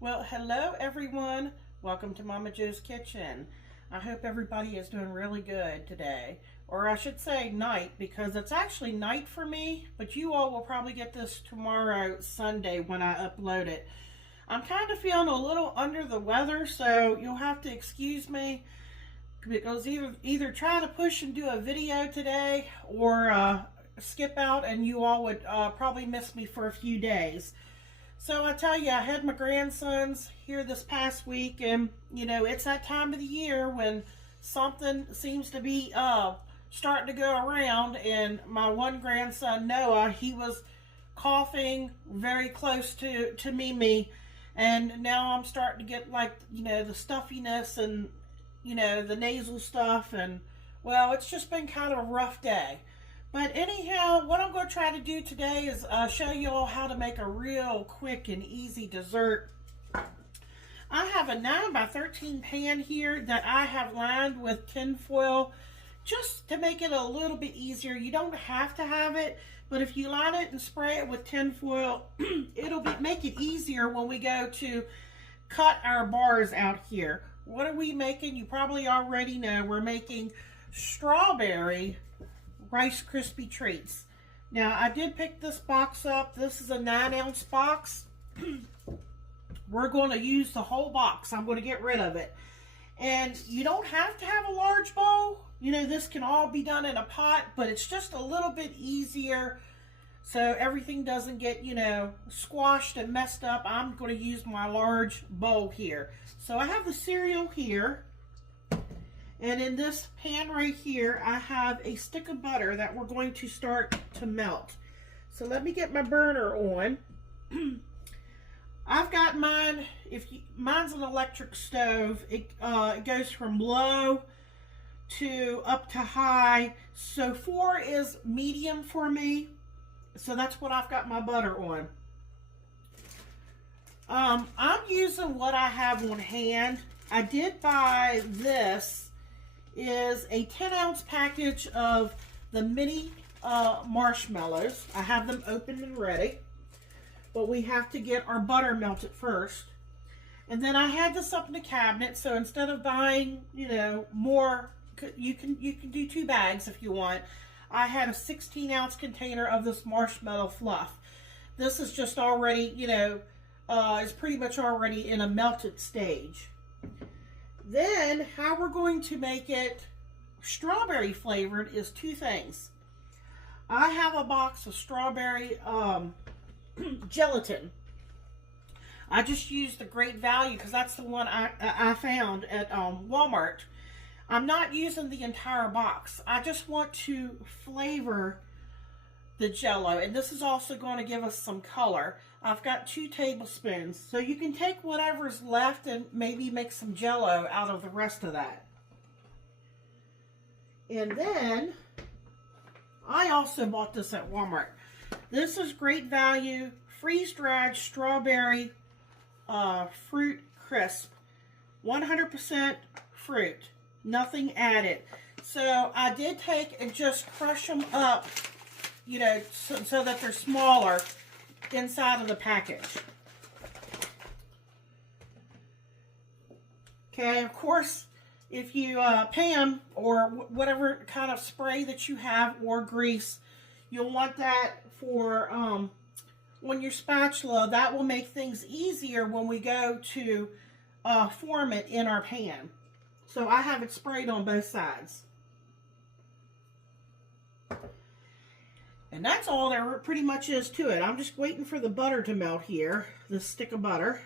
Well, hello everyone. Welcome to Momma Jo's Kitchen. I hope everybody is doing really good today. Or I should say night, because it's actually night for me, but you all will probably get this tomorrow, Sunday, when I upload it. I'm kind of feeling a little under the weather, so you'll have to excuse me because either try to push and do a video today or skip out and you all would probably miss me for a few days. So I tell you, I had my grandsons here this past week, and it's that time of the year when something seems to be starting to go around. And my one grandson, Noah, he was coughing very close to Mimi, and now I'm starting to get like the stuffiness and the nasal stuff, and well, it's just been kind of a rough day. But anyhow, what I'm going to try to do today is show you all how to make a real quick and easy dessert. I have a 9 by 13 pan here that I have lined with tin foil just to make it a little bit easier. You don't have to have it, but if you line it and spray it with tin foil, make it easier when we go to cut our bars out here. What are we making? You probably already know. We're making strawberry Rice Krispie treats. Now, I did pick this box up. This is a 9-ounce box. We're going to use the whole box. I'm going to get rid of it. And you don't have to have a large bowl. This can all be done in a pot, but it's just a little bit easier so everything doesn't get, squashed and messed up. I'm going to use my large bowl here. So I have the cereal here. And in this pan right here, I have a stick of butter that we're going to start to melt. So let me get my burner on. I've got mine, mine's an electric stove. It goes from low to up to high. So 4 is medium for me. So that's what I've got my butter on. I'm using what I have on hand. I did buy this. Is a 10-ounce package of the mini marshmallows. I have them open and ready, but we have to get our butter melted first. And then I had this up in the cabinet, so instead of buying, more, you can do 2 bags if you want. I had a 16-ounce container of this marshmallow fluff. This is just already, is pretty much already in a melted stage. Then, how we're going to make it strawberry flavored is 2 things. I have a box of strawberry gelatin. I just used the Great Value because that's the one I found at Walmart. I'm not using the entire box. I just want to flavor the Jell-O, and this is also going to give us some color. I've got 2 tablespoons, so you can take whatever's left and maybe make some Jell-O out of the rest of that. And then, I also bought this at Walmart. This is Great Value freeze-dried strawberry fruit crisp. 100% fruit, nothing added. So I did take and just crush them up, so that they're smaller inside of the package. Okay, of course, if you pan or whatever kind of spray that you have or grease, you'll want that for on your spatula. That will make things easier when we go to form it in our pan. So I have it sprayed on both sides. And that's all there pretty much is to it. I'm just waiting for the butter to melt here, this stick of butter.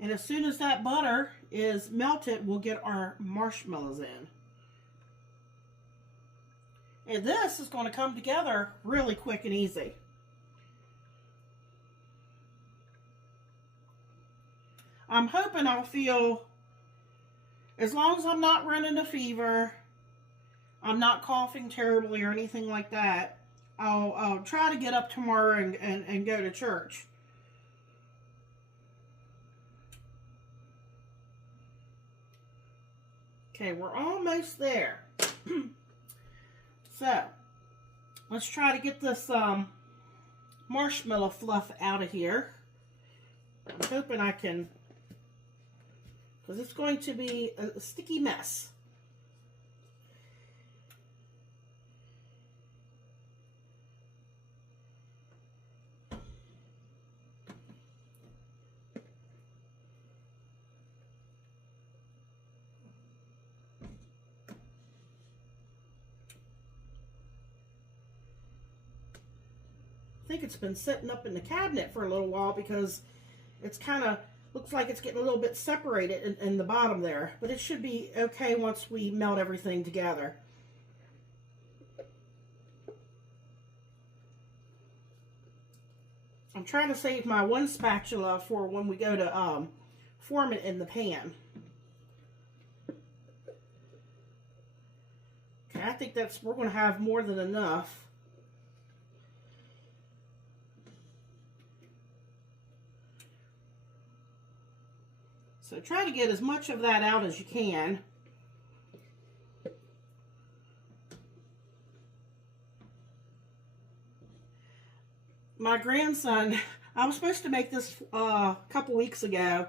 And as soon as that butter is melted, we'll get our marshmallows in. And this is going to come together really quick and easy. I'm hoping I'll feel, as long as I'm not running a fever, I'm not coughing terribly or anything like that, I'll try to get up tomorrow and go to church. Okay, we're almost there. So, let's try to get this marshmallow fluff out of here. I'm hoping I can, because it's going to be a sticky mess. I think it's been sitting up in the cabinet for a little while because it's kind of looks like it's getting a little bit separated in the bottom there, but it should be okay once we melt everything together. I'm trying to save my one spatula for when we go to form it in the pan. Okay, I think we're going to have more than enough. So try to get as much of that out as you can. My grandson, I was supposed to make this a couple weeks ago,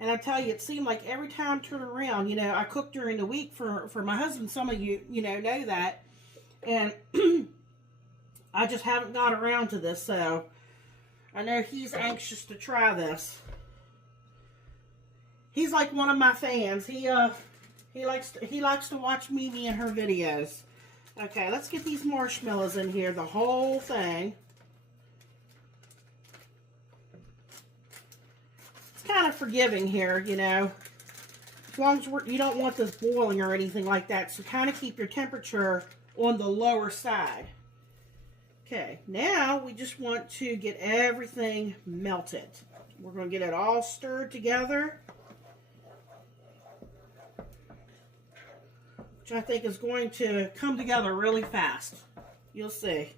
and I tell you, it seemed like every time I turn around, you know, I cook during the week for my husband. Some of you, know that. And I just haven't got around to this, so I know he's anxious to try this. He's like one of my fans. He likes to watch Mimi and her videos. Okay, let's get these marshmallows in here, the whole thing. It's kind of forgiving here, you know. As long as you don't want this boiling or anything like that, so kind of keep your temperature on the lower side. Okay, now we just want to get everything melted. We're going to get it all stirred together, which I think is going to come together really fast. You'll see.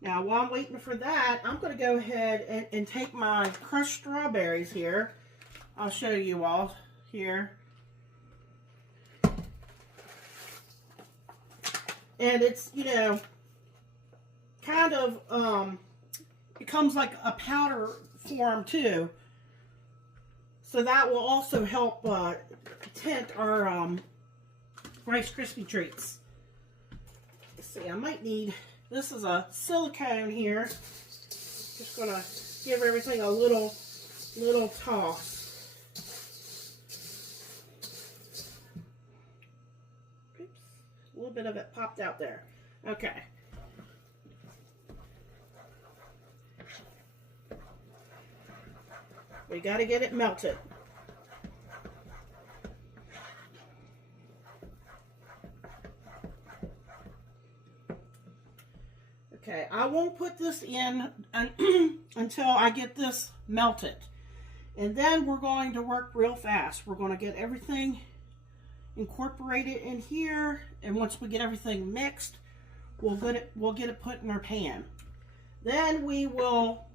Now, while I'm waiting for that, I'm going to go ahead and take my crushed strawberries here. I'll show you all here. And it's, you know, kind of becomes like a powder form too. So that will also help tint our Rice Krispie treats. Let's see, I might need, this is a silicone here. Just gonna give everything a little toss. Oops, a little bit of it popped out there. Okay. We got to get it melted. Okay, I won't put this in until I get this melted. And then we're going to work real fast. We're going to get everything incorporated in here. And once we get everything mixed, we'll get it put in our pan. Then we will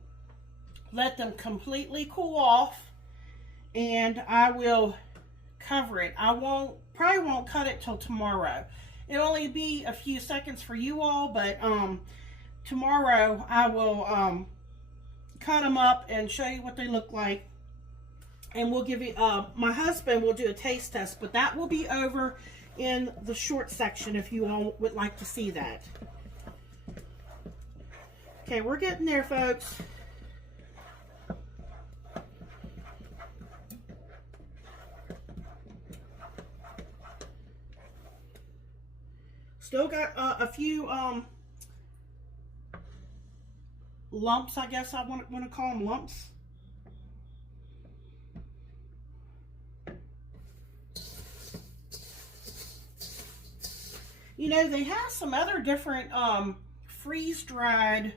let them completely cool off, and I will cover it. I probably won't cut it till tomorrow. It'll only be a few seconds for you all, but tomorrow I will cut them up and show you what they look like, and we'll give you my husband will do a taste test, but that will be over in the short section if you all would like to see that. Okay, we're getting there, folks. Still got a few lumps, I guess I want to call them lumps. You know, they have some other different freeze-dried.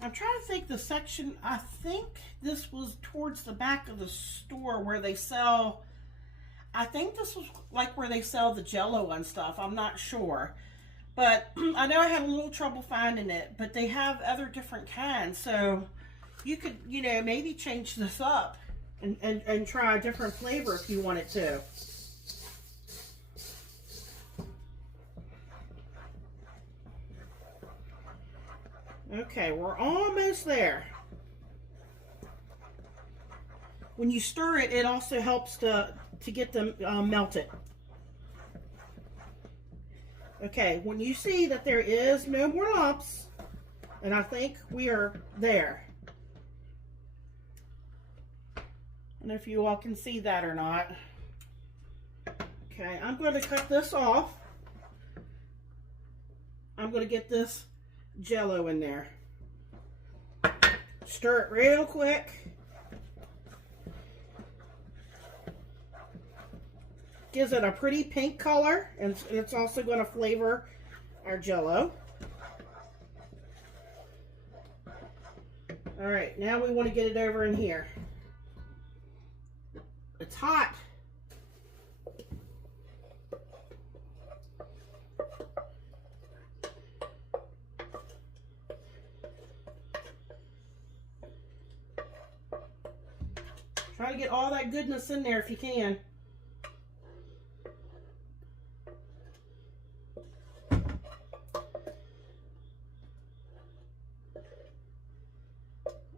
I'm trying to think the section. I think this was towards the back of the store where they sell. I think this was like where they sell the Jell-O and stuff. I'm not sure. But I know I had a little trouble finding it. But they have other different kinds. So you could, you know, maybe change this up and try a different flavor if you wanted to. Okay, we're almost there. When you stir it, it also helps to get them melted. Okay, when you see that there is no more lumps, and I think we are there. I don't know if you all can see that or not. Okay, I'm going to cut this off. I'm going to get this Jell-O in there. Stir it real quick. Gives it a pretty pink color, and it's also going to flavor our Jell-O. All right, now we want to get it over in here. It's hot. Try to get all that goodness in there if you can.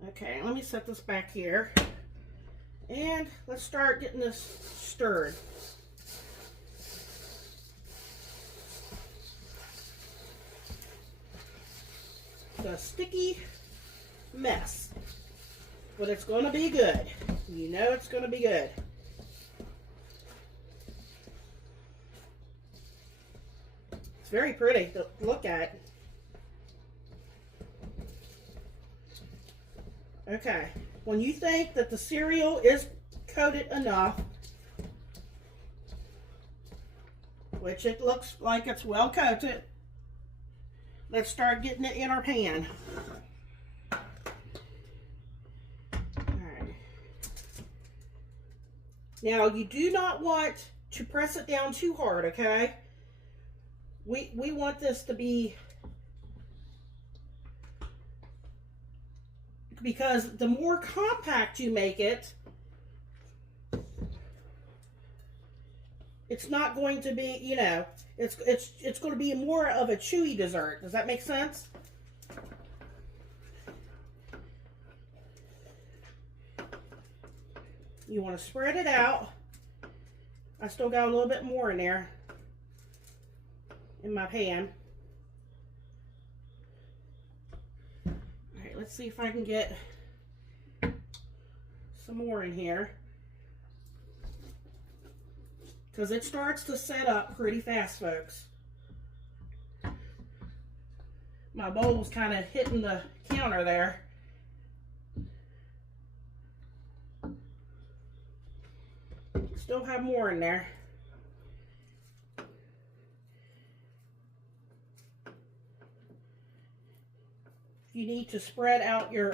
Okay, let me set this back here. And let's start getting this stirred. It's a sticky mess, but it's going to be good. You know it's going to be good. It's very pretty to look at. Okay, when you think that the cereal is coated enough, which it looks like it's well coated, let's start getting it in our pan. Alright. Now, you do not want to press it down too hard, okay? We want this to be, because the more compact you make it, it's not going to be, you know, it's going to be more of a chewy dessert. Does that make sense? You want to spread it out. I still got a little bit more in there in my pan. Let's see if I can get some more in here, because it starts to set up pretty fast, folks. My bowl's kind of hitting the counter there. Still have more in there. You need to spread out your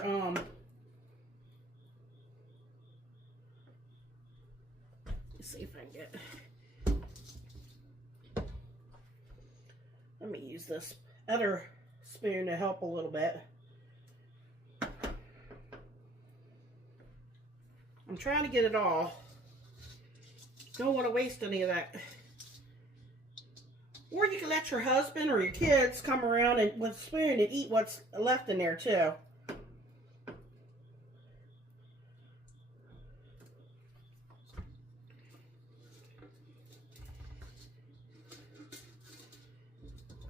let's see if I can get, let me use this other spoon to help a little bit. I'm trying to get it all. Don't want to waste any of that. Or you can let your husband or your kids come around and with a spoon and eat what's left in there too.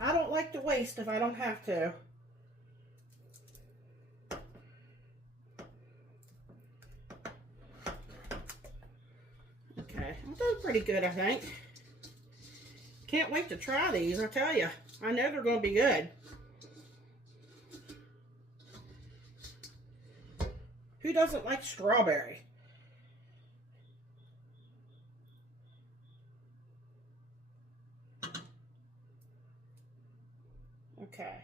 I don't like to waste if I don't have to. Okay, I'm doing pretty good, I think. Can't wait to try these, I tell you. I know they're going to be good. Who doesn't like strawberry? Okay.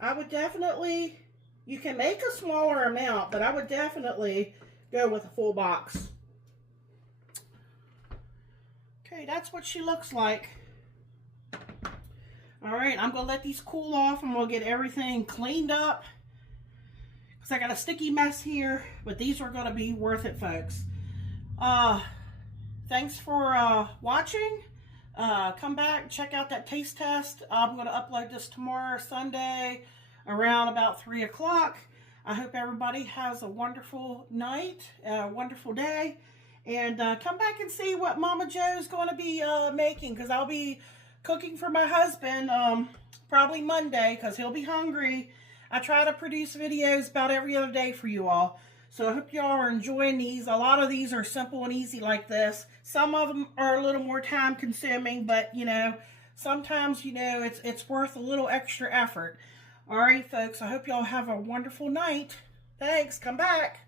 I would definitely, you can make a smaller amount, but I would definitely go with a full box. Okay, that's what she looks like. All right, I'm gonna let these cool off. I'm gonna get everything cleaned up because I got a sticky mess here, but these are gonna be worth it, folks. Thanks for watching. Come back, check out that taste test. I'm going to upload this tomorrow, Sunday, around about 3 o'clock. I hope everybody has a wonderful night, a wonderful day. And come back and see what Momma Jo is going to be making, because I'll be cooking for my husband probably Monday, because he'll be hungry. I try to produce videos about every other day for you all. So I hope y'all are enjoying these. A lot of these are simple and easy like this. Some of them are a little more time consuming, but you know, sometimes, you know, it's worth a little extra effort. All right, folks, I hope y'all have a wonderful night. Thanks. Come back.